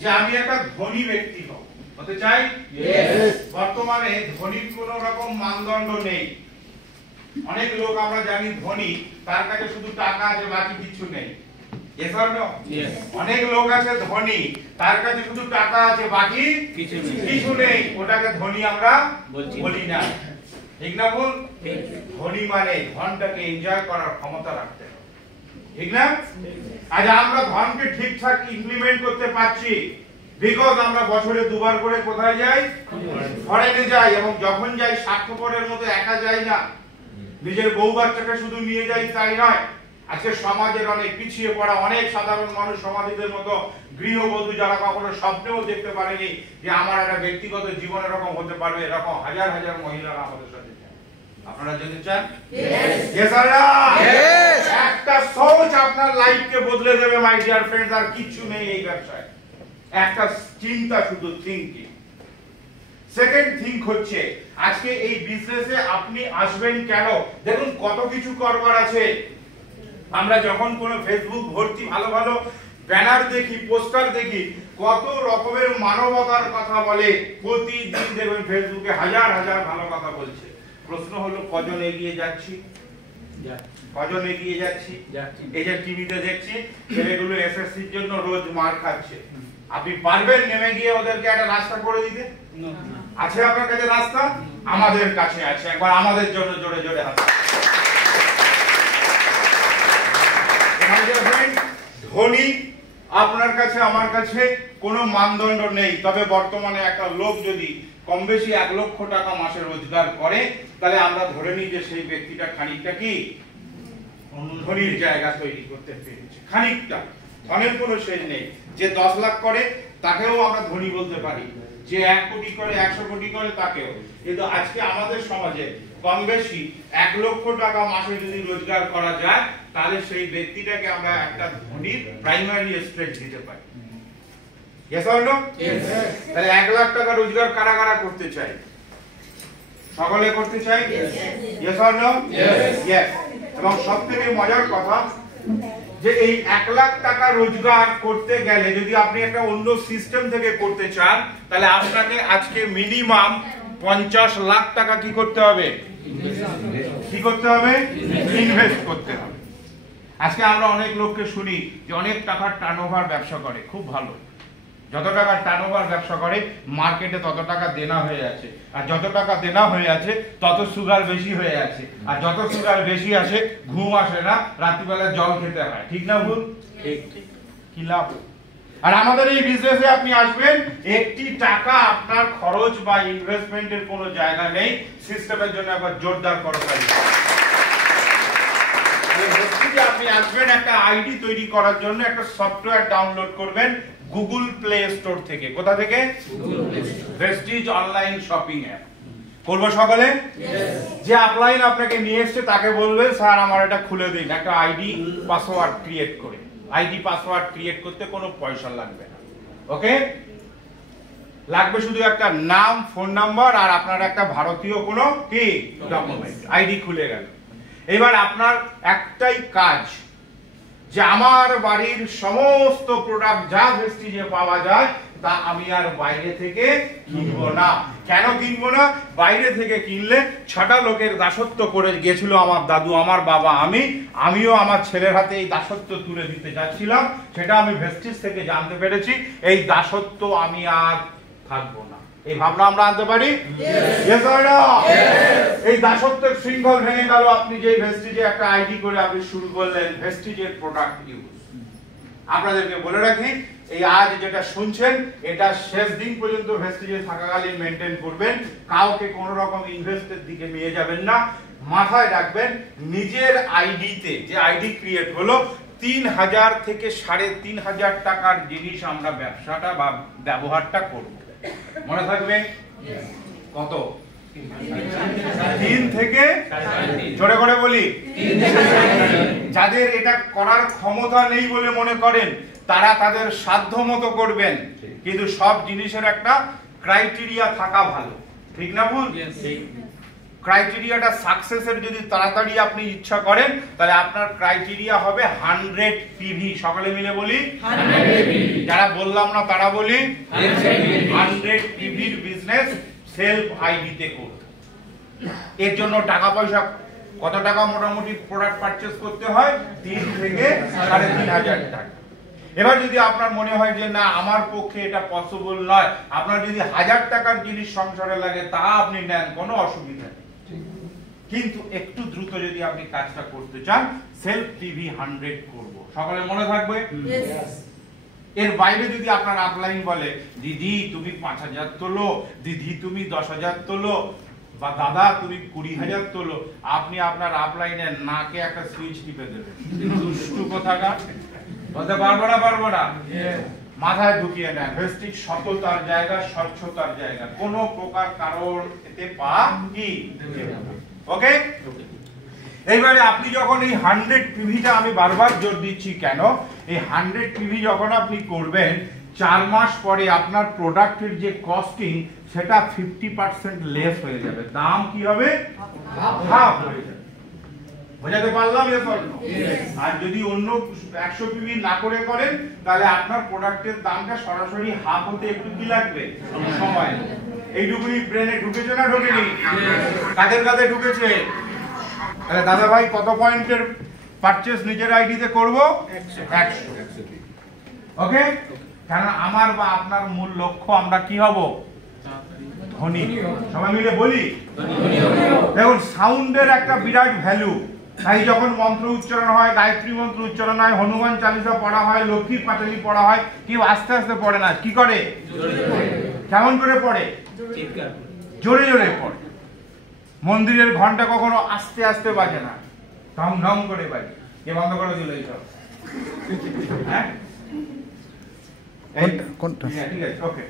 যে আমি একটা ধনী ব্যক্তি হতে চাই। বর্তমানে ধনীর কোন রকম মানদণ্ড নেই। অনেক লোক আমরা জানি ধনী, তার কাছে শুধু টাকা আছে, বাকি কিছু নেই। অনেক লোক আছে ধনী, তার কাছে শুধু টাকা আছে, বাকি কিছু নেই। ওটাকে ধনী আমরা বলি না, ঠিক না বল? ধনী মানে ধনটাকে এনজয় করার ক্ষমতা রাখতে হবে, ঠিক না? আজ আমরা ধনকে ঠিকঠাক ইমপ্লিমেন্ট করতে পারছি বিকজ আমরা বছরে দুবার করে কোথায় যাই? ফরেনে যাই। এবং যখন যাই স্বার্থপরের মতো একা যাই না, নিজের বউ বাচ্চাকে শুধু নিয়ে যাই তাই নয়। আজকে সমাজের অনেক পিছিয়ে পড়া অনেক সাধারণ মানুষ সমাজের মতো গৃহবধূ যারা কখনো স্বপ্নেও দেখতে পারেনি যে আমার একটা ব্যক্তিগত জীবন এরকম হতে পারবে, এরকম হাজার হাজার মহিলারা আমাদের সাথে যায়। আপনারা যেতে চান? একটা সোচ আপনার লাইফকে বদলে দেবে মাই ডিয়ার ফ্রেন্ডস। আর কিছু নেই এই ব্যবসায়, একটা চিন্তা, শুধু থিংকিং। সেকেন্ড থিংক হচ্ছে আজকে এই বিজনেসে আপনি আসবেন কেন? দেখুন কত কিছু করবার আছে। আমরা যখন কোনো ফেসবুক ভর্তি ভালো ভালো ব্যানার দেখি, পোস্টার দেখি, কত রকমের মানবতার কথা বলে। প্রতিদিন দেখবেন ফেসবুকে হাজার হাজার ভালো কথা বলছে। প্রশ্ন হলো কজন এগিয়ে যাচ্ছি? কজন এগিয়ে যাচ্ছি? এই যে টিভিতে দেখছি ছেলেগুলো এসএসসির জন্য রোজ মার খাচ্ছে, আপনি পারবেন নেমে গিয়ে ওদেরকে একটা রাস্তা করে দিতে? আছে আপনার কাছে রাস্তা? আমাদের কাছে আছে। একবার আমাদের জন্য জোরে জোরে হাত। ধনী আপনার কাছে আমার কাছে কোনো মানদণ্ড নেই। তবে বর্তমানে একটা লোক যদি কম বেশি 1 লক্ষ টাকা মাসে রোজগার করে, তাহলে আমরা ধরে নিই যে সেই ব্যক্তিটা খানিকটা কি ধনীর জায়গা তৈরি করতে পেরেছে। খানিকটা, ধনের কোনো শেষ নেই। যে 10 লাখ করে তাকেও আমরা ধনী বলতে পারি, যে 1 কোটি করে 100 কোটি করে তাকেও। কিন্তু আজকে আমাদের সমাজে কম বেশি 1 লক্ষ টাকা মাসে যদি রোজগার করা যায়, তাহলে সেই ব্যক্তিটাকে আমরা একটা ধনীর প্রাইমারি স্টেজ দিতে পারি। Yes or no? Yes. তাহলে 1 লাখ টাকা রোজগার কারা কারা করতে চাই? সকলে করতে চাই? Yes or no? Yes. এবং সবথেকে মজার কথা যে এই 1 লাখ টাকা রোজগার করতে গেলে যদি আপনি একটা অন্য সিস্টেম থেকে করতে চান, তাহলে আপনাকে আজকে মিনিমাম 50 লাখ টাকা কি করতে হবে? কি করতে হবে? ইনভেস্ট করতে হবে। আজকে আমরা অনেক লোককে শুনি যে অনেক টাকার টার্নওভার ব্যবসা করে, খুব ভালো। যত টাকা টার্নওভার ব্যবসা করে মার্কেটে তত টাকা দেনা হয়ে আছে, আর যত টাকা দেনা হয়ে আছে তত সুগার বেশি হয়ে আছে, আর যত সুগার বেশি আসে ঘুম আসে না, রাত্রিবেলা জল খেতে হয়। ঠিক না ভুল? ঠিক। কি লাভ? আর আমাদের এই বিজনেসে আপনি আসবেন, একটি টাকা আপনার খরচ বা ইনভেস্টমেন্টের কোনো জায়গা নেই। সিস্টেমের জন্য একবার জোরদার করতালি। আপনি আসবেন একটা আইডি তৈরি করার জন্য, একটা সফটওয়্যার ডাউনলোড করবেন গুগল প্লে স্টোর থেকে। কোথা থেকে? Vestige online shopping app. করবো সকলে? যে আপলাইন আপনাকে নিয়ে এসছে তাকে বলবেন স্যার আমার এটা খুলে দিন, একটা আইডি পাসওয়ার্ড ক্রিয়েট করে। আইডি পাসওয়ার্ড ক্রিয়েট করতে কোনো পয়সা লাগবে না। ওকে? লাগবে শুধু একটা নাম, ফোন নাম্বার আর আপনার একটা ভারতীয় কোনো কি ডকুমেন্ট। আইডি খুলে গেল। এবার আপনার একটাই কাজ যে আমার বাড়ির সমস্ত প্রোডাক্ট যা ভেস্টিজে পাওয়া যায় তা আমি আর বাইরে থেকে কিনবো না। কেন কিনবো না? বাইরে থেকে কিনলে 6টা লোকের দাসত্ব করে গেছিল আমার দাদু, আমার বাবা, আমিও আমার ছেলের হাতে এই দাসত্ব তুলে দিতে যাচ্ছিলাম। সেটা আমি ভেস্টিজ থেকে জানতে পেরেছি। এই দাসত্ব আমি আর থাকবো না। এই ভাবনা আমরা আনতে পারি? এই দাসত্বের শৃঙ্খল ভেঙে গেল আপনি যে ভেস্টিজে একটা আইডি করে আপনি শুরু করলেন ভেস্টিজের প্রোডাক্ট ইউজ। আপনাদেরকে বলে রাখি, এই আজ যেটা শুনছেন এটা শেষ দিন পর্যন্ত ভেস্টিজে থাকাকালীন মেনটেন করবেন। কাউকে কোনো রকম ইনভেস্টের দিকে নিয়ে যাবেন না। মাথায় রাখবেন নিজের আইডিতে যে আইডি ক্রিয়েট হলো 3000 থেকে 3500 টাকার জিনিস আমরা ব্যবসাটা বা ব্যবহারটা করব। মনে থাকবে? কত? 3 থেকে, জোরে করে বলি, যাদের এটা করার ক্ষমতা নেই বলে মনে করেন তারা তাদের সাধ্য মতো করবেন, কিন্তু সব জিনিসের একটা ক্রাইটেরিয়া থাকা ভালো। ঠিক না ভুল? ক্রাইটেরিয়াটা সাকসেসের যদি তাড়াতাড়ি আপনি ইচ্ছা করেন, তাহলে আপনার ক্রাইটেরিয়া হবে 100 পিভি। সকলে মিলে বলি 100 পিভি। যারা বললাম না তারা বলি 100 পিভির বিজনেস সেলফ আইডিতে করুন। এর জন্য টাকা পয়সা কত টাকা মোটামুটি প্রোডাক্ট পারচেজ করতে হয়? 3 থেকে 3,500 টাকা। এবার যদি আপনার মনে হয় যে না আমার পক্ষে এটা পসিবল নয়, আপনার যদি 1000 টাকার জিনিস সংসারে লাগে তা আপনি নেন, কোনো অসুবিধা নেই। কিন্তু একটু দ্রুত যদি আপনি কাজটা করতে চান, সেলফ পিভি 100 করব। সকলে মনে থাকবে। এর বাইরে যদি আপনার আপলাইন বলে দিদি তুমি 5,000 তোলো, দিদি তুমি 10,000 তোলো, বা দাদা তুমি 20,000 তোলো, আপনি আপনার আপলাইনের নাকে একটা সুইচ টিপে দেবেন। দুষ্টু কোথাকার, বলতে পারবো না। মাথায় ঢুকিয়ে নেন, ভেস্টিক সততার জায়গা, স্বচ্ছতার জায়গা, কোনো প্রকার কারোর এতে পা কি ওকে। এইবারে আপনি যখন এই 100 পিভিটা, আমি বারবার জোর দিচ্ছি কেন, এই 100 পিভি যখন আপনি করবেন, 4 মাস পরে আপনার প্রোডাক্টের যে কস্টিং সেটা 50% লেস হয়ে যাবে। দাম কি হবে? হাফ হয়ে যাবে। বোঝাতে পারলাম? আর যদি অন্য 100 পিভি না করে করেন, তাহলে আপনার প্রোডাক্টের দামটা সরাসরি হাফ হতে একটু কি লাগবে? সময়। এইটুকুই ব্রেনে ঢুকেছে না ঢোকেনি? কাদের কাদের ঢুকেছে? তাহলে দাদা ভাই কত পয়েন্টের পারচেজ নিজের আইডিতে করব? 100। ওকে। কারণ আমার বা আপনার মূল লক্ষ্য আমরা কি হব? ধনী। সবাই মিলে বলি দেখুন, সাউন্ডের একটা বিরাট ভ্যালু। তাই যখন মন্ত্র উচ্চারণ হয়, গায়ত্রী মন্ত্র উচ্চারণ হয়, হনুমান চালিসা পড়া হয়, লক্ষ্মীর পাঁচালী পড়া হয়, কেউ আস্তে আস্তে পড়ে না, কি করে? কেমন করে পড়ে? জোরে জোরে পড়ে। মন্দিরের ঘন্টা কখনো আস্তে আস্তে বাজে না, ঢং ঢং করে বাজে। কে বন্ধ করে দিল এইসব? হ্যাঁ, কোনটা? ঠিক আছে, ওকে।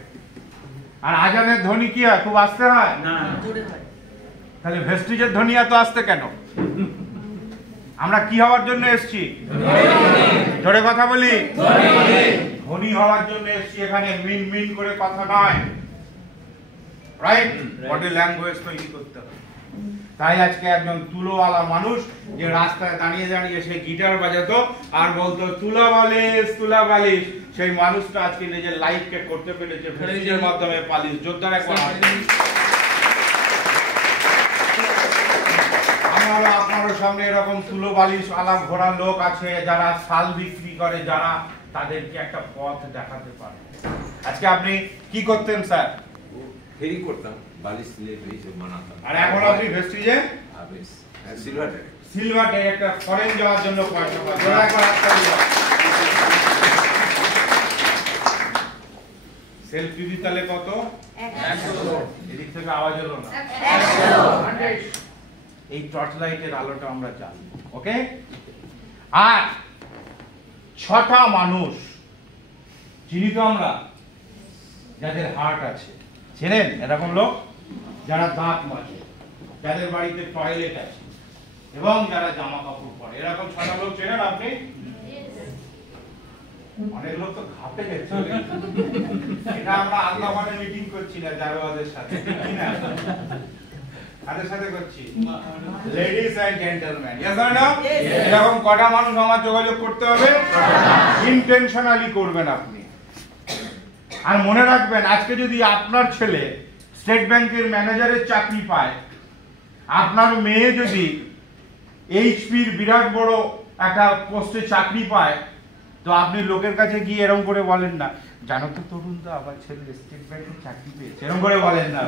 আর আজানের ধ্বনি কি হয়? খুব আস্তে হয় না, জোরে হয়। তাহলে ভেস্টিজের ধ্বনি এত আস্তে কেন? আমরা কি হওয়ার জন্য এসেছি? জোরে কথা বলি, ধনী হওয়ার জন্য এসেছি। এখানে মিন মিন করে কথা নয়, রাইট? বডি ল্যাঙ্গুয়েজ তৈরি করতে হবে। তাই আজকে একজন তুলোওয়ালা মানুষ, যে রাস্তায় দাঁড়িয়ে দাঁড়িয়ে সে গিটার বাজাতো আর বলতো তুলা বালিশ তুলা বালিশ, সেই মানুষটা আজকে নিজের লাইফকে করতে পেরেছে ভেস্টিজের মাধ্যমে পালিশ। যোদ্ধার একবার আপনার সামনে এরকম তুলো বালিশ আলাপ ঘোরা লোক আছে, যারা শাল বিক্রি করে, যারা তাদেরকে একটা পথ দেখাতে পারে। আজকে আপনি কি করতেন স্যার? ফেরি করতাম, বালিশ দিয়ে বানাতাম। আর এখন আপনি ভেস্টিজে সিলভার একটা ফরেন যাওয়ার জন্য পয়সা পাচ্ছেন। সেলফ পিভি তাহলে কত? 100। এদিক থেকে আওয়াজ হলো না, 100। এই টর্চ লাইটের আলোটা আমরা জ্বালি, ওকে। আর 6টা মানুষ চিনি তো আমরা, যাদের হার্ট আছে। চেনেন এরকম লোক? যারা দাঁত মাজে, যাদের বাড়িতে টয়লেট আছে, এবং যারা জামা কাপড় পরে। এরকম 6টা লোক চেনেন আপনি? অনেক লোক তো ঘাপে গেছে। এটা আমরা আল্লাহবানে মিটিং করছি না জারওয়াদের সাথে, ঠিক না? কাদের সাথে করছি? Ladies and gentleman. Yes or no? এরকম কটা মানুষ আমার যোগাযোগ করতে হবে? ইন্টেনশনালি করবেন আপনি। আর মনে রাখবেন, আজকে যদি আপনার ছেলে স্টেট ব্যাংকের ম্যানেজারের চাকরি পায়, আপনার মেয়ে যদি এইচপির বিরাট বড় একটা পোস্টে চাকরি পায়, তো আপনি লোকের কাছে গিয়ে এরকম করে বলেন না, জানো তো তরুণ দা আমার ছেলে স্টেট ব্যাংকের চাকরি পেয়েছে, এরকম করে বলেন না।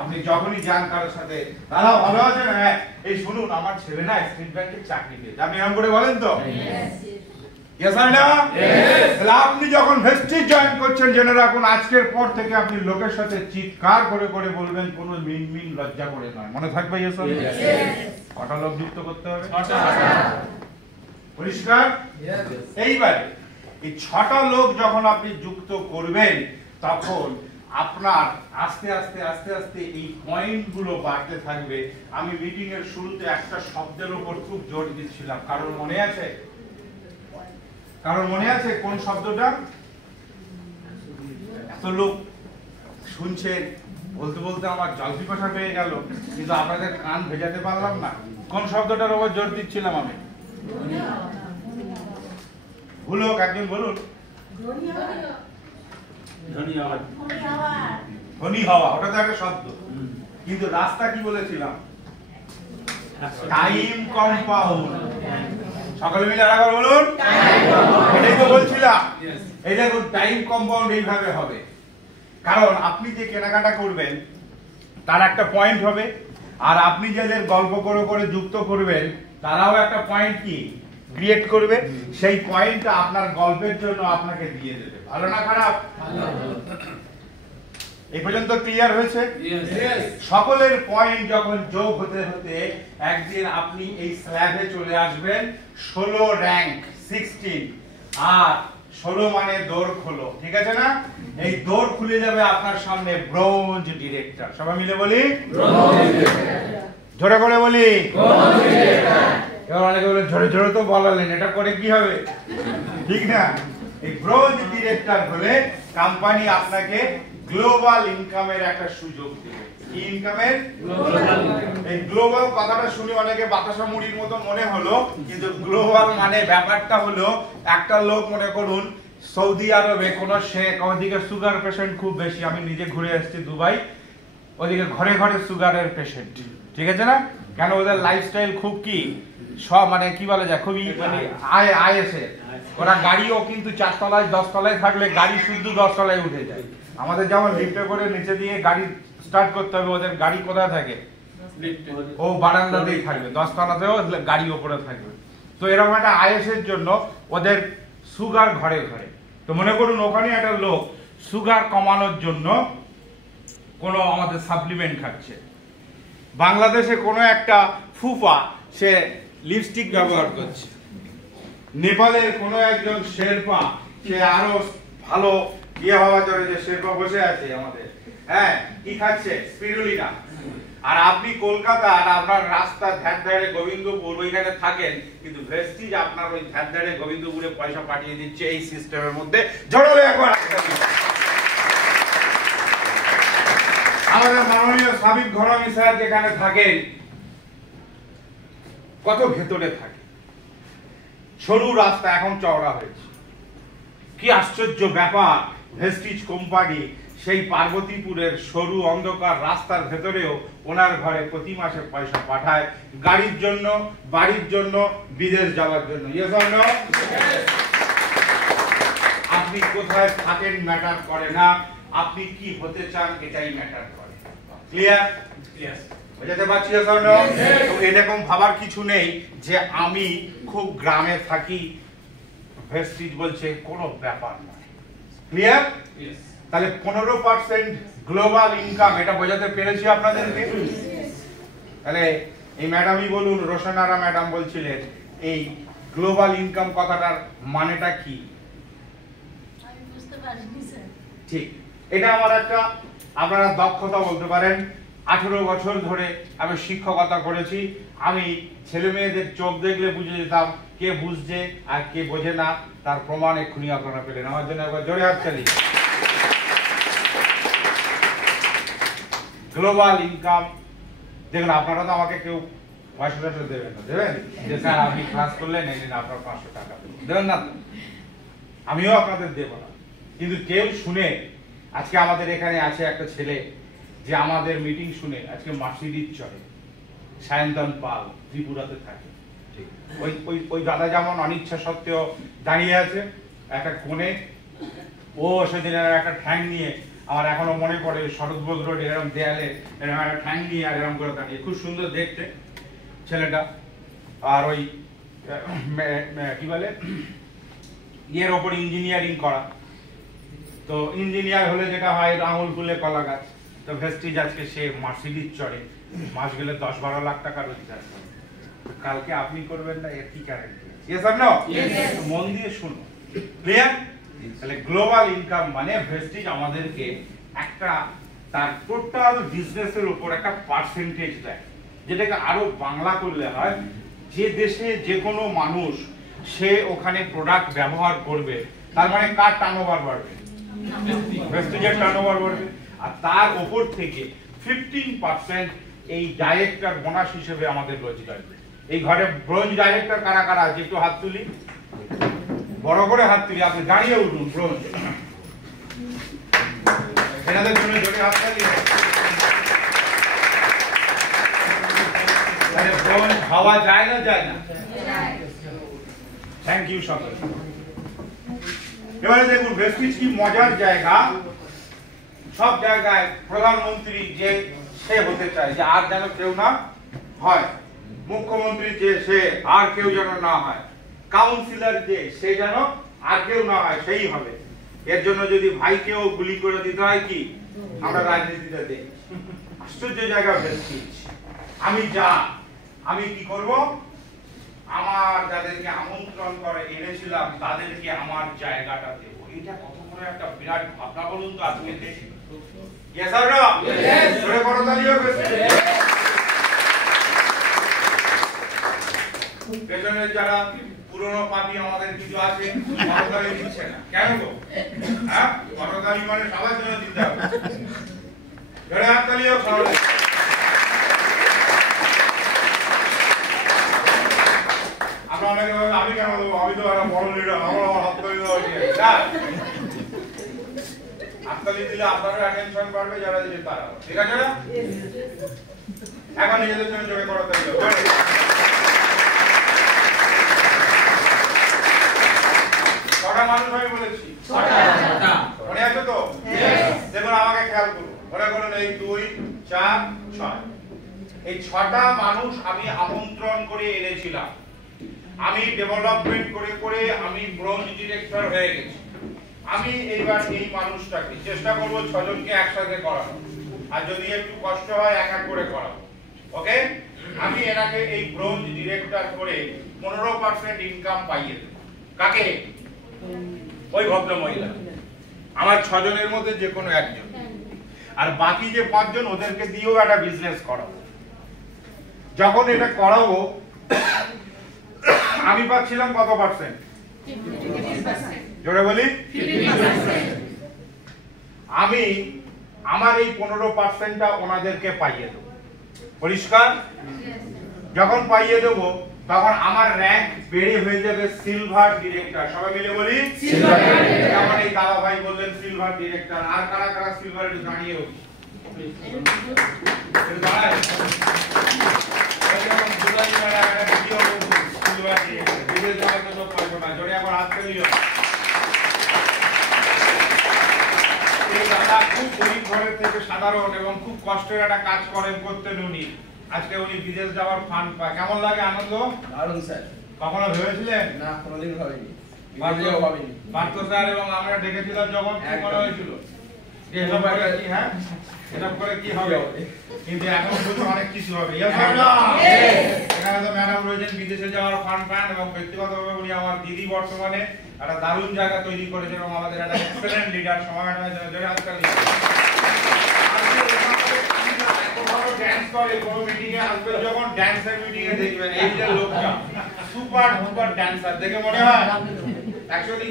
আপনি যখনই যান কারোর সাথে, দাদা ভালো আছেন? হ্যাঁ, এই শুনুন আমার ছেলে না স্টেট ব্যাংকের চাকরি পেয়েছে, আপনি এরকম করে বলেন তো? আপনি যখন ভেস্টিজ জয়েন করছেন, জেনে রাখুন আজকের পর থেকে আপনি লোকের সাথে চিৎকার করে করে বলবেন, কোনো মিন মিন লজ্জা করে নয়। মনে থাকবে? কটা লোক যুক্ত করতে হবে? পরিষ্কার? এইবারে এই 6টা লোক যখন আপনি যুক্ত করবেন, তখন আপনার আস্তে আস্তে আস্তে আস্তে এই পয়েন্ট গুলো বাড়তে থাকবে। আমি মিটিং এর শুরুতে একটা শব্দের উপর খুব জোর দিচ্ছিলাম, কারণ মনে আছে? কারণ মনে আছে কোন শব্দটা? এত লোক শুনছেন, বলতে বলতে আমার জল পিপাসা পেয়ে গেল, কিন্তু আপনাদের কান ভেজাতে পারলাম না। কোন শব্দটার উপর জোর দিচ্ছিলাম আমি? ভুল হোক, একজন বলুন। ধনী হওয়া, ওটা তো একটা শব্দ, কিন্তু রাস্তা কি বলেছিলাম? Time compound. সকলে মিলে আরেকবার বলুন। এটাই তো বলছিলাম। এই দেখুন, টাইম কম্পাউন্ড এইভাবে হবে, কারণ আপনি যে কেনাকাটা করবেন তার একটা পয়েন্ট হবে, আর আপনি যাদের গল্প করে করে যুক্ত করবেন তারাও একটা পয়েন্ট কি ক্রিয়েট করবে, সেই পয়েন্টটা আপনার গল্পের জন্য আপনাকে দিয়ে দেবে। ভালো না খারাপ? এই পর্যন্ত ক্লিয়ার হয়েছে? সকলের পয়েন্ট যখন যোগ হতে হতে একদিন আপনি এই স্ল্যাবে চলে আসবেন 16 র্যাঙ্ক 16, আর 16 মানে দৌড় খোলো, ঠিক আছে না? এই দৌড় খুলে যাবে আপনার সামনে ব্রোঞ্জ ডিরেক্টর। সবাই মিলে বলি জোরে করে বলি। এবার অনেকে বলে জোরে জোরে তো বলালেন, এটা করে কি হবে, ঠিক না? এই ব্রোঞ্জ ডিরেক্টর হলে কোম্পানি আপনাকে গ্লোবাল ইনকামের একটা সুযোগ দেবে। কি ইনকামের? এই গ্লোবাল কথাটা শুনে অনেকে বাতাসা মুড়ির মতো মনে হলো, কিন্তু গ্লোবাল মানে ব্যাপারটা হলো, একটা লোক মনে করুন সৌদি আরবে কোন শেখ, ওদিকে সুগার পেশেন্ট খুব বেশি, আমি নিজে ঘুরে এসেছি দুবাই, ওদিকে ঘরে ঘরে সুগারের পেশেন্ট, ঠিক আছে না? কেন ওদের লাইফস্টাইল খুব কি সব মানে কি বলা যায়, খুবই আয়েসে। ওরা গাড়িও কিন্তু 4 তলায় 10 তলায় থাকলে গাড়ি শুদ্ধ 10 তলায় উঠে যায়। আমাদের যেমন লিফটে করে নিচে দিয়ে গাড়ি স্টার্ট করতে হবে, ওদের গাড়ি কোথায় থাকে? ও বারান্দাতেই থাকবে, 10 তলাতেও গাড়ি উপরে থাকবে। তো এরকম একটা আয়েসের জন্য ওদের সুগার ঘরে ঘরে। তো মনে করুন ওখানে একটা লোক সুগার কমানোর জন্য কোনো আমাদের সাপ্লিমেন্ট খাচ্ছে, বাংলাদেশে কোনো একটা ফুফা সে লিপস্টিক ব্যবহার করছে, নেপালের কোনো একজন শেরপা সে আরো ভালো ইয়ে হওয়ার জন্য যে শেরপা বসে আছে আমাদের, হ্যাঁ, কি খাচ্ছে? স্পিরুলিনা। আর আপনি কলকাতা আর আপনার রাস্তা ধারে গোবিন্দপুর ওইখানে থাকেন, কিন্তু ভেস্টিজ আপনার ওই ধারে গোবিন্দপুরে পয়সা পাঠিয়ে দিচ্ছে এই সিস্টেমের মধ্যে। জড়ালে একবার আমাদের মাননীয় সাবিক ঘরামি স্যার যেখানে থাকেন, কত ভেতরে থাকে, সরু রাস্তা এখন চওড়া হয়েছে। কি আশ্চর্য ব্যাপার, ভেস্টিজ কোম্পানি সেই পার্বতীপুরের সরু অন্ধকার রাস্তার ভেতরেও ওনার ঘরে প্রতি মাসে পয়সা পাঠায়, গাড়ির জন্য, বাড়ির জন্য, বিদেশ যাওয়ার জন্য। Yes or no? আপনি কোথায় থাকেন ম্যাটার করে না, আপনি কি হতে চান এটাই ম্যাটার করে। ক্লিয়ার? বুঝতে পারছি? Yes or no? তো এরকম ভাবার কিছু নেই যে আমি খুব গ্রামে থাকি, ভেস্টিজ বলছে কোনো ব্যাপার নয়। ক্লিয়ার? তাহলে 15% গ্লোবাল ইনকাম, এটা বোঝাতে পেরেছি আপনাদেরকে? তাহলে এই ম্যাডামই বলুন, রোশনারা ম্যাডাম বলছিলেন এই গ্লোবাল ইনকাম কথাটার মানেটা কি? আমি বুঝতে পারিনি স্যার। ঠিক, এটা আমার একটা, আপনারা দক্ষতা বলতে পারেন। 18 বছর ধরে আমি শিক্ষকতা করেছি, আমি ছেলে মেয়েদের চোখ দেখলে বুঝে যেতাম কে বুঝছে আর কে বোঝে না, তার প্রমাণ এক্ষুনি আপনারা পেলেন। আমার জন্য একবার জোরে হাততালি। গ্লোবাল ইনকাম, দেখুন আপনারা তো আমাকে কেউ পয়সা দেবেন না, দেবেন যে স্যার আপনি ক্লাস করলেন এই দিন আপনার 500 টাকা দেবেন না, আমিও আপনাদের দেব না। কিন্তু কেউ শুনে, আজকে আমাদের এখানে আছে একটা ছেলে যে আমাদের মিটিং শুনে আজকে মার্সিডিজ চড়ে, সায়ন্তন পাল, ত্রিপুরাতে থাকে। ওই ওই ওই দাদা যেমন অনিচ্ছা সত্ত্বেও দাঁড়িয়ে আছে একটা কোণে, ও সেদিন একটা ঠ্যাং নিয়ে, আমার এখনো মনে পড়ে শরৎবোধ রোড এরকম দেয়ালে এরকম একটা ঠ্যাং নিয়ে আর এরকম করে দাঁড়িয়ে, খুব সুন্দর দেখতে ছেলেটা। আর ওই কি বলে ইয়ের ওপর ইঞ্জিনিয়ারিং করা, তো ইঞ্জিনিয়ার হলে যেটা হয় আঙুল ফুলে কলা গাছ। তো ভেস্টিজ আজকে সে মার্সিডিজ চড়ে, মাস গেলে 10-12 লাখ টাকা রোজগার করে। কালকে আপনি করবেন না, এর কি গ্যারান্টি? Yes or no? মন দিয়ে শুনুন। ক্লিয়ার? তাহলে গ্লোবাল ইনকাম মানে ভেস্টিজ আমাদেরকে একটা তার টোটাল বিজনেসের উপর একটা পার্সেন্টেজ দেয়, যেটাকে আরো বাংলা করলে হয়, যে দেশে যে কোনো মানুষ সে ওখানে প্রোডাক্ট ব্যবহার করবে, তার মানে কার টার্নওভার বাড়বে? ভেস্টিজের টার্নওভার বাড়বে। আর তার উপর থেকে 15% এই ডাইরেক্টর বোনাস হিসেবে আমাদের রোজগার। এই ঘরে ব্রোঞ্জ ডাইরেক্টর কারা কারা আছে একটু হাত তুলি, বড় করে হাত তুলি, আপনি দাঁড়িয়ে উঠুন। ব্রোঞ্জ এনাদের জন্য জোরে হাত তালি। আরে ব্রোঞ্জ ভাবা যায় না, যায় না? থ্যাংক ইউ সকল। এবারে দেখুন ভেস্টিজ কি মজার জায়গা। সব জায়গায় প্রধানমন্ত্রী যে সে হতে চায় যে আর যেন কেউ না হয়, মুখ্যমন্ত্রী যে সে আর কেউ যেন না হয়, কাউন্সিলর যে সে যেন আর কেউ না হয় সেই হবে। এর জন্য যদি ভাইকেও গুলি করে দিতে হয় কি আমরা রাজনীতিতে দেই। আশ্চর্য জায়গা ভেস্টিজ। আমি কি করব, আমার যাদেরকে আমন্ত্রণ করে এনেছিলাম তাদেরকে আমার জায়গাটা দেব। এটা কত বড় একটা বিরাট ভাবনা বলুন তো আজকে দেশে। ইয়েস আর নো? ইয়েস। জোরে করতালিও পেছনে যারা পুরনো পার্টি আমাদের কিছু আছে করতালি দিচ্ছে না কেন গো? হ্যাঁ, করতালি মানে সবার জন্য দিতে হবে। জোরে হাততালিও খাওয়া। আমি কেন দেবো? আমি তো একটা বড় লিডার, আমার হাততালি দেওয়া উচিত। হাততালি দিলে আপনারও অ্যাটেনশন বাড়বে, যারা দিচ্ছে তারা। ঠিক আছে না? এখন নিজেদের জন্য জোরে করতালি দাও। কটা মানুষ আমি বলেছি? মনে আছে তো? দেখুন আমাকে খেয়াল করুন, মনে করুন এই 2 4 6 এই 6টা মানুষ আমি আমন্ত্রণ করে এনেছিলাম। আমি ডেভেলপমেন্ট করে করে আমি ব্রোঞ্জ ডিরেক্টর হয়ে গেছি। আমি এইবার এই মানুষটাকে চেষ্টা করব 6 জনকে একসাথে করানো, আর যদি একটু কষ্ট হয় এক এক করে করাবো। ওকে, আমি এনাকে এই ব্রোঞ্জ ডিরেক্টর করে 15% ইনকাম পাইয়ে দেব। কাকে? ওই ভদ্র মহিলা। আমার 6 জনের মধ্যে যে কোনো একজন, আর বাকি যে 5 জন ওদেরকে দিয়েও একটা বিজনেস করাবো। যখন এটা করাবো আমি পাচ্ছিলাম কত পার্সেন্ট? 50%। জোরে বলি 50%। আমি আমার এই 15%টা ওনাদেরকে পাইয়ে দেব। পরিষ্কার? যখন পাইয়ে দেব তখন আমার র‍্যাঙ্ক বেড়ে হয়ে যাবে সিলভার ডিরেক্টর। সবাই মিলে বলি সিলভার ডিরেক্টর। আমার এই দাদা ভাই বললেন সিলভার ডিরেক্টর। আর কারা কারা সিলভার একটু দাঁড়িয়েও সাধারণ এবং খুব কষ্টের একটা কাজ করেন করতেন উনি। আজকে উনি বিদেশ যাওয়ার ফান্ড পায়। কেমন লাগে? আনন্দ? দারুণ স্যার। কখনো ভেবেছিলেন? না, কোনোদিন ভাবিনি। পার্থ স্যার এবং আমরা দেখেছিলাম যখন কি মনে হয়েছিল যে এসব করে কি, হ্যাঁ এসব করে কি হবে, কিন্তু এখন বলতে অনেক কিছু হবে। এখানে তো ম্যাডাম রয়েছেন বিদেশে যাওয়ার ফান্ড পান, এবং ব্যক্তিগতভাবে উনি আমার দিদি বর্তমানে একটা দারুণ জায়গা তৈরি করেছেন এবং আমাদের একটা এক্সেলেন্ট লিডার। সময় ম্যাডামের জন্য জোরে হাততালি। ড্যান্স করে কোনো মিটিং এ আসবে, যখন ড্যান্সের মিটিং এ দেখবেন এই যে লোকটা সুপার ডুপার ড্যান্সার দেখে মনে হয় অ্যাকচুয়ালি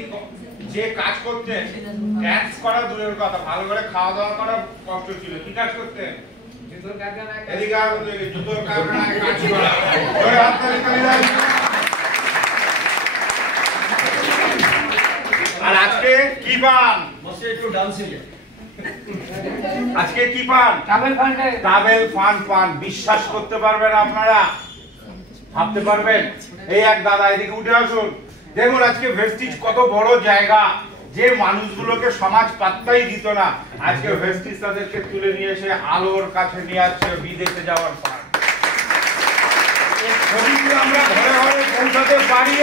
যে কাজ করতেন ড্যান্স করা দূরের কথা, ভালো করে খাওয়া দাওয়া করা কষ্ট ছিল। কি কাজ করতেন? জুতোর কারখানায়। এদিকে জুতোর কারখানায় কাজ করা। জোরে হাততালি দাও। আর আজকে কি পান? বসে একটু ডান্সিং। আজকে কি পান? ট্রাভেল ফান্ড পান। বিশ্বাস করতে পারবেন আপনারা? ভাবতে পারবেন? এই এক দাদা এদিকে উঠে আসুন। দেখুন আজকে ভেস্টিজ কত বড় জায়গা, যে মানুষগুলোকে সমাজ পাত্তাই দিত না, আজকে ভেস্টিজ তাদেরকে তুলে নিয়ে এসে আলোর কাছে নিয়ে আসছে বিদেশে যাওয়ার পর। আমরা ঘরে ঘরে পৌঁছাতে পারি।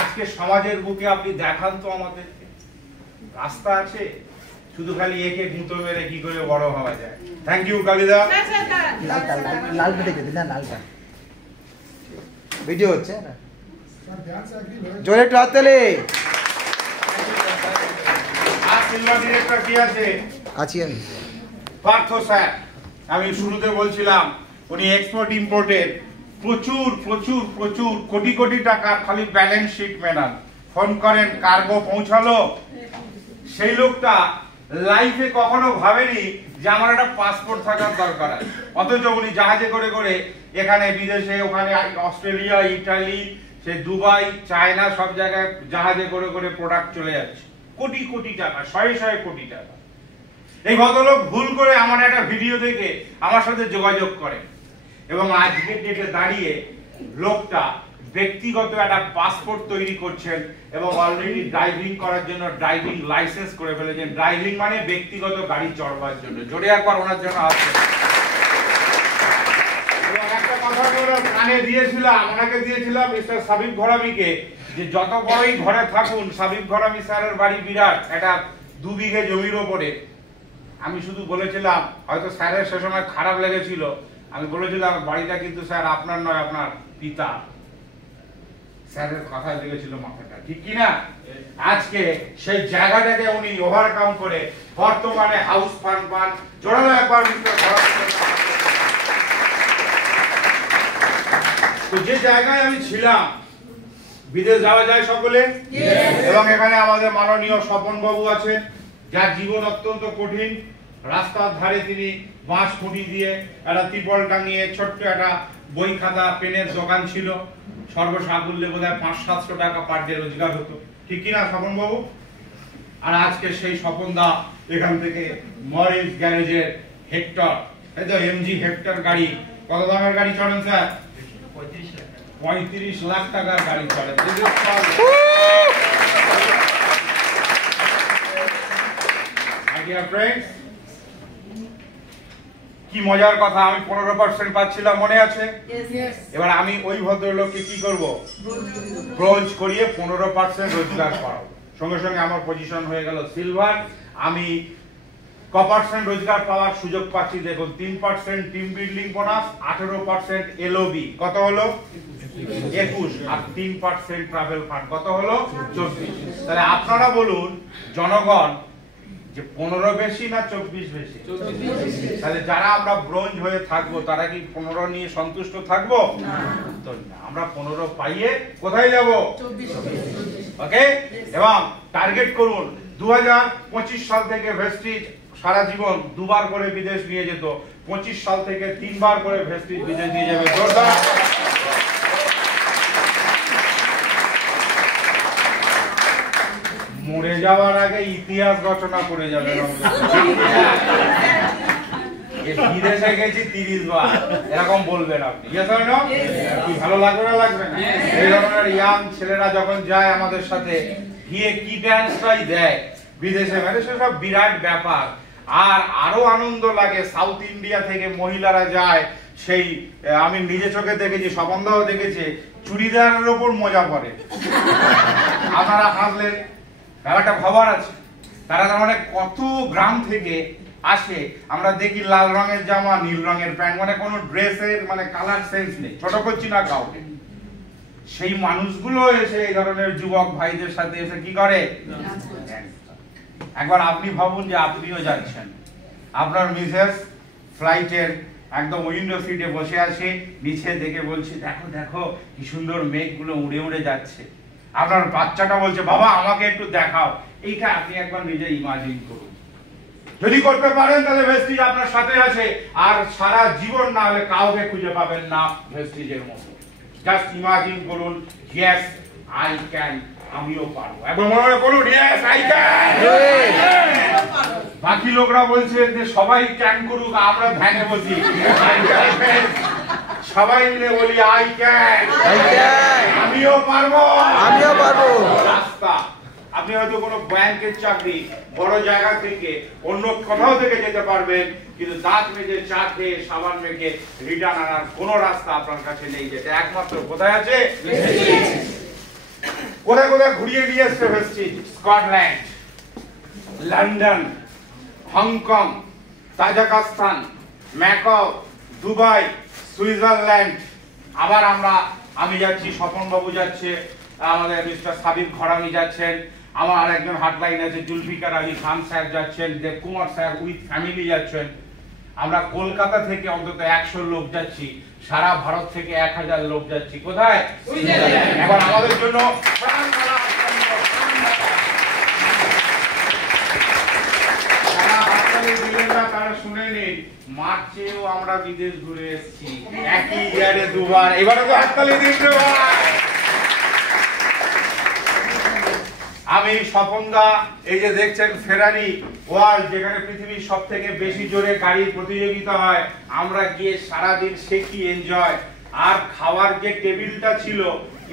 আজকে সমাজের বুকে আপনি দেখান তো আমাদেরকে রাস্তা আছে, শুধু খালি একে গুঁতো মেরে কি করে বড় হওয়া যায়। Thank you Kalida. লাল পেটে দিন না, লালটা ভিডিও হচ্ছে না, জোরে একটু হাততালি। আর সিলভার ডিরেক্টর কি আছে? আছি আমি। পার্থ স্যার, আমি শুরুতে বলছিলাম উনি এক্সপোর্ট ইম্পোর্টের প্রচুর প্রচুর প্রচুর কোটি কোটি টাকা খালি ব্যালেন্স শিট মেনান। ফোন করেন কার্গো পৌঁছালো, সেই লোকটা লাইফে কখনো ভাবেনি যে আমার একটা পাসপোর্ট থাকার দরকার আছে, অথচ উনি জাহাজে করে করে এখানে বিদেশে ওখানে অস্ট্রেলিয়া, ইটালি, সে দুবাই, চায়না সব জায়গায় জাহাজে করে করে প্রোডাক্ট চলে যাচ্ছে, কোটি কোটি টাকা, শয়ে শয়ে কোটি টাকা। এই ভদ্রলোক ভুল করে আমার একটা ভিডিও দেখে আমার সাথে যোগাযোগ করে এবং আজকের ডেটে দাঁড়িয়ে লোকটা ব্যক্তিগত একটা পাসপোর্ট তৈরি করছেন এবং অলরেডি ড্রাইভিং করার জন্য ড্রাইভিং লাইসেন্স করে ফেলেছেন। ড্রাইভিং মানে ব্যক্তিগত গাড়ি চড়বার জন্য। জোরে একবার ওনার জন্য আসছে। এবং একটা কথা বলে কানে দিয়েছিলাম, ওনাকে দিয়েছিলাম মিস্টার সাবিব ঘরামিকে, যে যত বড়ই ঘরে থাকুন, সাবিব ঘরামি স্যারের বাড়ি বিরাট, একটা 2 বিঘে জমির ওপরে। আমি শুধু বলেছিলাম, হয়তো স্যারের সে সময় খারাপ লেগেছিল, আমি বলেছিলাম বাড়িটা কিন্তু স্যার আপনার নয়, আপনার পিতা। স্যারের কথা লেগেছিল মাথাটা, ঠিক কি না? আজকে সেই জায়গাটাকে উনি ওভারকাম করে বর্তমানে হাউস ফান্ড পান। জোরালো একবার তো যে জায়গায় আমি ছিলাম, বিদেশ যাওয়া যায় সকলে, এবং এখানে আমাদের মাননীয় স্বপন বাবু আছেন, যার জীবন অত্যন্ত কঠিন। রাস্তার ধারে তিনি বাঁশ খুঁটি দিয়ে একটা ত্রিপল টাঙিয়ে ছোট্ট একটা বই খাতা পেনের দোকান ছিল, সর্বসাকুল্যে বোধহয় 500-700 টাকা পার ডে রোজগার হতো, ঠিক কিনা স্বপন বাবু? আর আজকে সেই স্বপন দা এখান থেকে মরিস গ্যারেজের হেক্টর, এই তো এমজি হেক্টর গাড়ি, কত দামের গাড়ি চড়েন স্যার? 35 লাখ টাকার গাড়ি চড়েন। কি মজার কথা, আমি 15% পাচ্ছিলাম, মনে আছে? এবার আমি ওই ভদ্রলোককে কি করব? ব্রোঞ্জ করিয়ে 15% রোজগার করাবো। সঙ্গে সঙ্গে আমার পজিশন হয়ে গেল সিলভার। আমি ক% রোজগার পাওয়ার সুযোগ পাচ্ছি দেখুন, 3% টিম বিল্ডিং বোনাস, 18% এলওবি, কত হলো? 21, আর 3% ট্রাভেল ফান্ড, কত হলো? 24। তাহলে আপনারা বলুন জনগণ, যে 15 বেশি না 24 বেশি? তাহলে যারা আমরা ব্রোঞ্জ হয়ে থাকবো তারা কি 15 নিয়ে সন্তুষ্ট থাকবো? তো না, আমরা 15 পাইয়ে কোথায় যাব? ওকে। এবং টার্গেট করুন 2025 সাল থেকে ভেস্টিজ সারা জীবন 2 বার করে বিদেশ নিয়ে যেত, 25 সাল থেকে 3 বার করে ভেস্টিজ বিদেশ নিয়ে যাবে। জোরদার। মরে যাওয়ার আগে ইতিহাস রচনা করে যাবে। বিদেশে গেছি 30 বার, এরকম বলবেন আপনি। কি ভালো লাগবে না লাগবে না? এই ধরনের ইয়াং ছেলেরা যখন যায় আমাদের সাথে, গিয়ে কি ড্যান্সটাই দেয় বিদেশে, মানে সব বিরাট ব্যাপার। আর আরো আনন্দ লাগে, সাউথ ইন্ডিয়া থেকে মহিলারা যায়, সেই আমি নিজে চোখে দেখেছি, স্বপনদাও দেখেছে, চুড়িদারের উপর মজা পড়ে। আপনারা হাসলেন, ব্যাপারটা ভাবার আছে। তারা মানে কত গ্রাম থেকে আসে, আমরা দেখি লাল রঙের জামা, নীল রঙের প্যান্ট, মানে কোনো ড্রেসের মানে কালার সেন্স নেই, ছোট করছি না কাউকে। সেই মানুষগুলো এসে এই ধরনের যুবক ভাইদের সাথে এসে কি করে? একবার আপনি ভাবুন যে আপনিও যাচ্ছেন, আপনার মিসেস ফ্লাইটের একদম উইন্ডো সিটে বসে আছে, নিচে দেখে বলছে দেখো দেখো কি সুন্দর মেঘগুলো উড়ে উড়ে যাচ্ছে। আপনার বাচ্চাটা বলছে বাবা আমাকে একটু দেখাও। এইটা আপনি একবার নিজে ইমাজিন করুন। যদি করতে পারেন তাহলে ভেস্টিজ আপনার সাথে আছে, আর সারা জীবন না হলে কাউকে খুঁজে পাবেন না ভেস্টিজের মতো। জাস্ট ইমাজিন করুন, ইয়েস আই ক্যান, আমিও পারবো। একবার মনে মনে বলুন, ইয়েস আই ক্যান। বাকি লোকরা বলছে যে সবাই ক্যান করুক, আমরা ধ্যানে বসি। সবাই মিলে বলি আই ক্যান, আমিও পারবো, আমিও পারবো। রাস্তা, আপনি হয়তো কোনো ব্যাংকের চাকরি, বড় জায়গা থেকে অন্য কোথাও থেকে যেতে পারবেন, কিন্তু দাঁত মেজে চা খেয়ে সাবান মেখে রিটার্ন আনার কোনো রাস্তা আপনার কাছে নেই। যেটা একমাত্র কোথায় আছে? কোথায় কোথায় ঘুরিয়ে নিয়ে এসছে Vestige? Scotland, London, Hong Kong, Tajikistan, Macau, Dubai, Switzerland. আবার আমি যাচ্ছি, স্বপন বাবু যাচ্ছে, আমাদের মিস্টার সাবিব ঘরামি যাচ্ছেন, আমার আরেকজন হাটলাইন আছে জুলফিকার আলী খান স্যার যাচ্ছেন, দেবকুমার স্যার উইথ ফ্যামিলি যাচ্ছেন। আমরা কলকাতা থেকে অন্তত 100 লোক যাচ্ছি, সারা ভারত থেকে 1000 লোক যাচ্ছি। কোথায়? এখন আমাদের জন্য মার্চেও আমরা বিদেশ ঘুরে এসেছি একই ইয়ারে দুবার, এবারে তো হাততালি দিন রে ভাই। আমি স্বপনদা, এই যে দেখছেন ফেরারি ওয়ার্ল্ড, যেখানে পৃথিবীর সব থেকে বেশি জোরে গাড়ির প্রতিযোগিতা হয়, আমরা গিয়ে সারাদিন শেখি, এনজয়। আর খাওয়ার যে টেবিলটা ছিল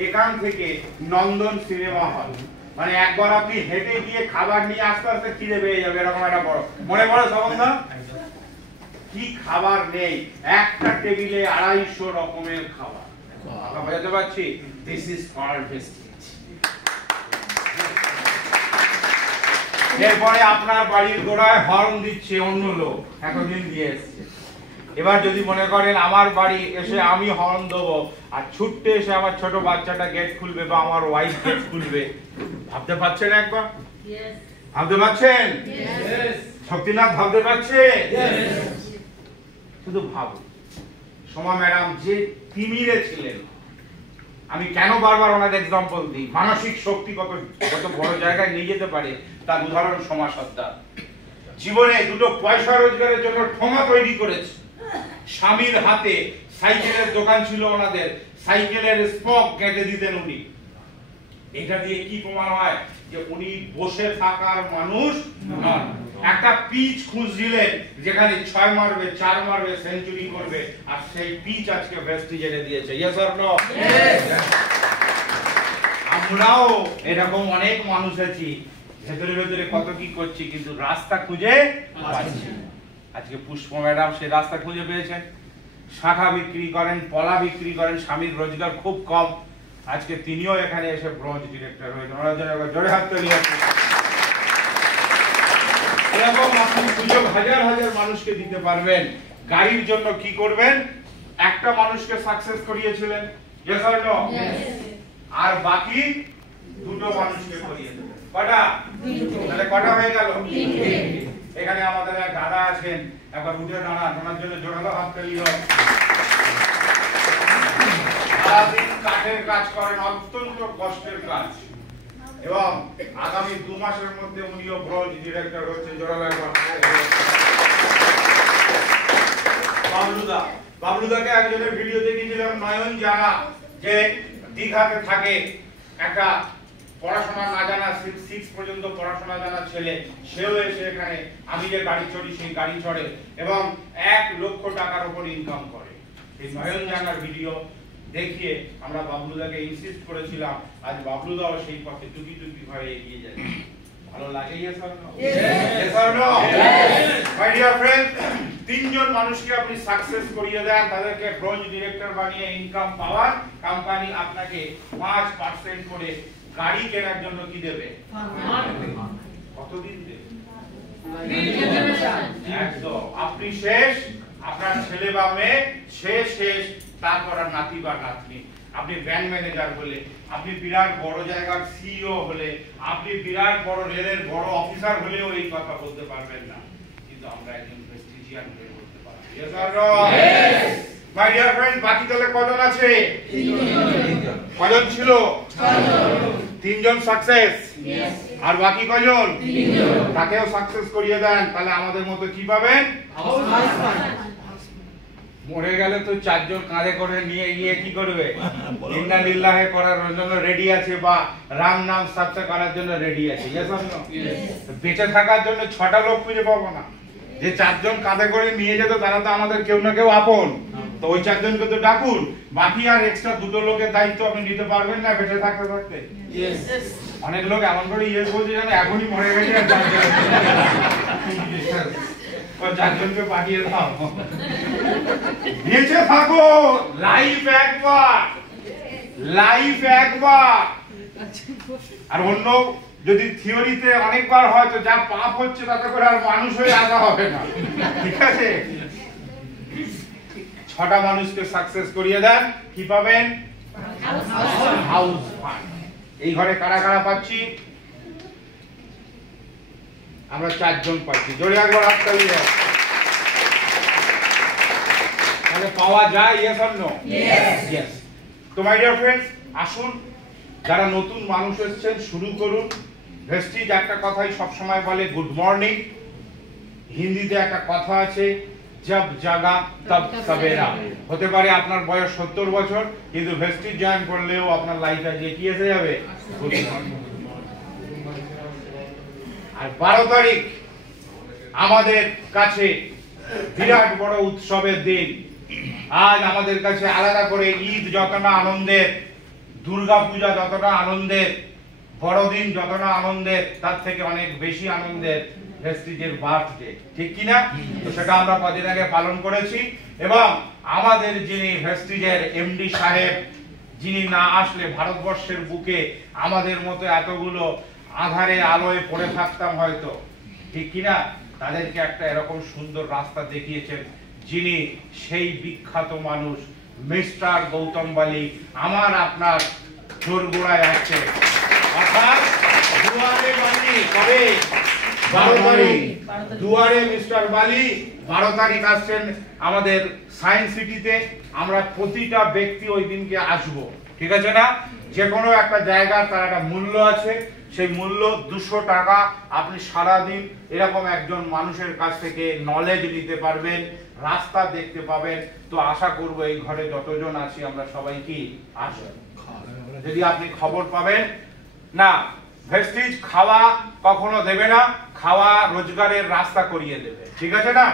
এখান থেকে নন্দন সিনেমা হল, মানে একবার আপনি হেঁটে গিয়ে খাবার নিয়ে আস্তে আস্তে খিদে পেয়ে যাবে, এরকম একটা বড় মনে পড়ে স্বপনদা? কি খাবার নেই, একটা টেবিলে 250 রকমের খাবার। আমরা বুঝতে পারছি, দিস ইজ কল্ড ভেস্টিজ। এরপরে আপনার বাড়ির গোড়ায় হর্ন দিচ্ছে অন্য লোক, এতদিন দিয়ে এসছে। এবার যদি মনে করেন আমার বাড়ি এসে আমি হর্ন দেবো আর ছুটতে এসে আমার ছোট বাচ্চাটা গেট খুলবে বা আমার ওয়াইফ গেট খুলবে, ভাবতে পারছেন একবার? ভাবতে পারছেন? শক্তিনাথ ভাবতে পারছে? শুধু ভাবুন, সোমা ম্যাডাম যে তিমিরে ছিলেন, আমি কেন বারবার ওনার এক্সাম্পল দিই, মানসিক শক্তি কত বড় জায়গায় নিয়ে যেতে পারে তার উদাহরণ সোমা সর্দার। জীবনে দুটো পয়সা রোজগারের জন্য ঠোঙা তৈরি করেছে। স্বামীর হাতে সাইকেলের দোকান ছিল ওনাদের, সাইকেলের স্পক কেটে দিতেন উনি। এটা দিয়ে কি প্রমাণ হয় যে উনি বসে থাকার মানুষ নন। একটা পিচ খুঁজছিলেন যেখানে 6 মারবে, 4 মারবে, সেঞ্চুরি করবে, আর সেই পিচ আজকে ভেস্টিজ এনে দিয়েছে। Yes or no? আমরাও এরকম অনেক মানুষ আছি, ভেতরে ভেতরে কত কি করছি, কিন্তু রাস্তা খুঁজে পাচ্ছি। আজকে পুষ্প ম্যাডাম সেই রাস্তা খুঁজে পেয়েছেন। শাখা বিক্রি করেন, পলা বিক্রি করেন, স্বামীর রোজগার খুব কম, আজকে তিনিও এখানে এসে ব্রঞ্জ ডিরেক্টর হয়েছেন। ওনার জন্য জোরে হাত তালি আছে। এরকম আপনি সুযোগ হাজার হাজার মানুষকে দিতে পারবেন। গাড়ির জন্য কি করবেন? একটা মানুষকে সাকসেস করিয়েছিলেন, ইয়েস অর নো? আর বাকি দুটো মানুষকে করিয়ে দেবেন। কটা? তাহলে কটা হয়ে গেল? এখানে আমাদের এক দাদা আছেন, একবার উঠে দাঁড়ান, ওনার জন্য জোরালো হাত তালি হয়। সারাদিন কাঠের কাজ করেন, অত্যন্ত কষ্টের কাজ, এবং আগামী 2 মাসের মধ্যে উনিও ব্রঞ্জ ডিরেক্টর হচ্ছেন। জোরালো একবার বাবলুদা, বাবলুদাকে একজনের ভিডিও দেখেছিলাম, নয়ন জানা, যে দীঘাতে থাকে, একটা পড়াশোনা না জানা 6 পর্যন্ত পড়াশোনা জানা ছেলে, সেও এসে এখানে আমি যে গাড়ি চড়ি সেই গাড়ি চড়ে এবং 1 লক্ষ টাকার উপর ইনকাম করে। এই নয়ন জানার ভিডিও দেখিয়ে আমরা বাবলুদাকে ইনসিস্ট করেছিলাম, আজ বাবলুদাও সেই পথে টুকি টুকি ভাবে এগিয়ে যাচ্ছে। ভালো লাগে? Yes or no? Yes or no? My dear friend, 3 জন মানুষকে আপনি সাকসেস করিয়ে দেন, তাদেরকে ব্রঞ্জ ডিরেক্টর বানিয়ে ইনকাম পাওয়ার, কোম্পানি আপনাকে 5% করে গাড়ি কেনার জন্য কি দেবে? কতদিন দেবে? একদম। আপনি শেষ, আপনার ছেলে বা মেয়ে শেষ, তারপর আর নাতি বা নাতনি। আপনি ব্যাংক ম্যানেজার হলে, আপনি বিরাট বড় জায়গার সিইও হলে, আপনি বিরাট বড় রেলের বড় অফিসার হলেও এই কথা বলতে পারবেন না, কিন্তু আমরা একজন প্রেস্টিজিয়ান হয়ে বলতে পারি। Yes or no? My dear friend, বাকি তাহলে কজন আছে? 3 জন। কজন ছিল? 6 জন। 3 জন সাকসেস, আর বাকি কজন? 3 জন। তাকেও সাকসেস করিয়ে দেন, তাহলে আমাদের মতো কি পাবেন? মরে গেলে তো 4 জন কাঁধে করে নিয়ে গিয়ে কি করবে? ইন্না লিল্লাহে করার জন্য রেডি আছে, বা রাম নাম সাচ্চা করার জন্য রেডি আছে। Yes or no? বেঁচে থাকার জন্য 6টা লোক খুঁজে পাবো না। যে 4 জন কাঁধে করে নিয়ে যেত তারা তো আমাদের কেউ না কেউ আপন, তো ওই 4 জনকে তো ডাকুন। বাকি আর এক্সট্রা 2টো লোকের দায়িত্ব আপনি নিতে পারবেন না বেঁচে থাকতে থাকতে? ইয়েস। অনেক লোক এমন করে ইয়েস বলছে জানেন এখনই মরে গেছে, আর 4 জনকে পাঠিয়ে দাও। বেঁচে থাকো, লাইফ একবার। আর অন্য যদি থিওরিতে অনেকবার হয় তো যা পাপ হচ্ছে তাতে করে আর মানুষ হয়ে আসা হবে না, ঠিক আছে? 6টা মানুষকে সাকসেস করিয়ে দেন, কি পাবেন? House fund. এই ঘরে কারা কারা পাচ্ছি? আমরা 4 জন পাচ্ছি। জোরে একবার হাত তালি দাও। তাহলে পাওয়া যায়? Yes or no? ইয়েস। তো মাই ডিয়ার ফ্রেন্ডস, আসুন যারা নতুন মানুষ এসেছেন শুরু করুন। ভেস্টিজ একটা কথাই সব সময় বলে, গুড মর্নিং। হিন্দিতে একটা কথা আছে, জব জাগা তব সবেরা। হতে পারে আপনার বয়স 70 বছর, কিন্তু ভেস্টিজ জয়েন করলেও আপনার লাইফ আজকে কি এসে যাবে? আর 12 তারিখ আমাদের কাছে বিরাট বড় উৎসবের দিন। আজ আমাদের কাছে আলাদা করে ঈদ যতটা আনন্দের, দুর্গা পূজা যতটা আনন্দের, বড়দিন যতটা আনন্দের, তার থেকে অনেক বেশি আনন্দের ভেস্টিজের বার্থডে, ঠিক কি না? তো সেটা আমরা কদিন আগে পালন করেছি, এবং আমাদের যিনি ভেস্টিজের এমডি সাহেব, যিনি না আসলে ভারতবর্ষের বুকে আমাদের মতো এতগুলো আধারে আলোয় পড়ে থাকতাম হয়তো, ঠিক কি না? তাদেরকে একটা এরকম সুন্দর রাস্তা দেখিয়েছেন, যিনি সেই বিখ্যাত মানুষ মিস্টার গৌতম বালি আমার আপনার জোরগোড়ায় আছে। অর্থাৎ দুয়ারে বালি কবে? 12 তারিখ। দুয়ারে মিস্টার বালি 12 তারিখ আসছেন আমাদের সায়েন্স সিটিতে। আমরা প্রতিটা ব্যক্তি ওই দিনকে আসবো, ঠিক আছে না? যে কোনো একটা জায়গার তার একটা মূল্য আছে, সেই মূল্য 200 টাকা। আপনি সারাদিন এরকম একজন মানুষের কাছ থেকে নলেজ নিতে পারবেন, রাস্তা দেখতে পাবেন। তো আশা করব এই ঘরে যতজন আছি আমরা সবাই কি আসবেন। যদি আপনি খবর পাবেন না, ভেস্টিজ খাওয়া কখনো দেবে না, খাওয়া রোজগারের রাস্তা করিয়ে দেবে, ঠিক আছে না?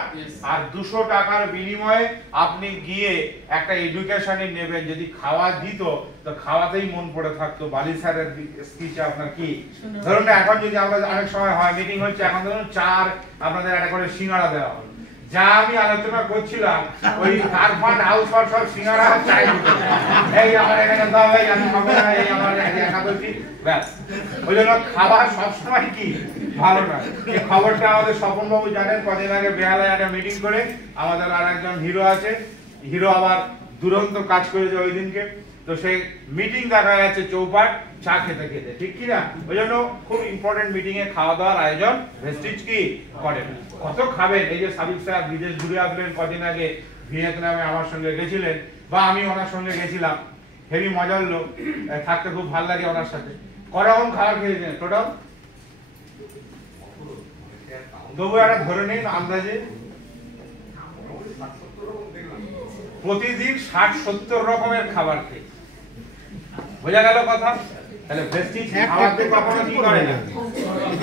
আর 200 টাকার বিনিময়ে আপনি গিয়ে একটা এডুকেশনই নেবেন। যদি খাওয়া দিত তো খাওয়াতেই মন পড়ে থাকতো। বালি স্যারের স্পিচে আপনার কি ধরুন, এখন যদি আমরা অনেক সময় হয় মিটিং হচ্ছে, এখন ধরুন চার আপনাদের একটা করে সিঙ্গাড়া দেওয়া হলো, যা আমি আলোচনা করছিলাম ওই কারফাট হাউস ফর সব সিঙ্গাড়া চাই, এই আমার এখানে দাও, এই আমি খাবো না, এই আমার একাদশী, ব্যাস। ওই জন্য খাবার সবসময় কি ভালো না। এই খবরটা আমাদের স্বপন বাবু জানেন, কদিন আগে বেহালায় একটা মিটিং করে আমাদের আর একজন হিরো আছে, হিরো আবার দুরন্ত কাজ করেছে ওই দিনকে। তো সেই মিটিং দেখা যাচ্ছে চৌপাট চা খেতে খেতে, ঠিক কি না? ওই জন্য খুব ইম্পর্টেন্ট মিটিং এ খাওয়া দাওয়ার আয়োজন ভেস্টিজ কি করেন। কত খাবেন? এই যে সাবিক সাহেব বিদেশ ঘুরে আসলেন কদিন আগে, ভিয়েতনামে আমার সঙ্গে গেছিলেন, বা আমি ওনার সঙ্গে গেছিলাম, হেভি মজার লোক, থাকতে খুব ভালো লাগে ওনার সাথে। করকম খাবার খেয়েছেন টোটাল? তবু একটা ধরে নিন আন্দাজে প্রতিদিন 60-70 রকমের খাবার খেয়ে, বোঝা গেল কথা? তাহলে ভেস্টিজ খাওয়াতে কখনো কি করে না,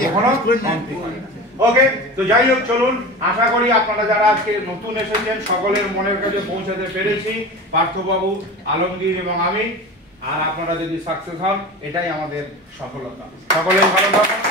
কখনো কমতি করে না। ওকে, তো যাই হোক চলুন, আশা করি আপনারা যারা আজকে নতুন এসেছেন সকলের মনের কাছে পৌঁছাতে পেরেছি, পার্থবাবু, আলমগীর এবং আমি। আর আপনারা যদি সাকসেস হন এটাই আমাদের সফলতা। সকলেই ভালো থাকুন।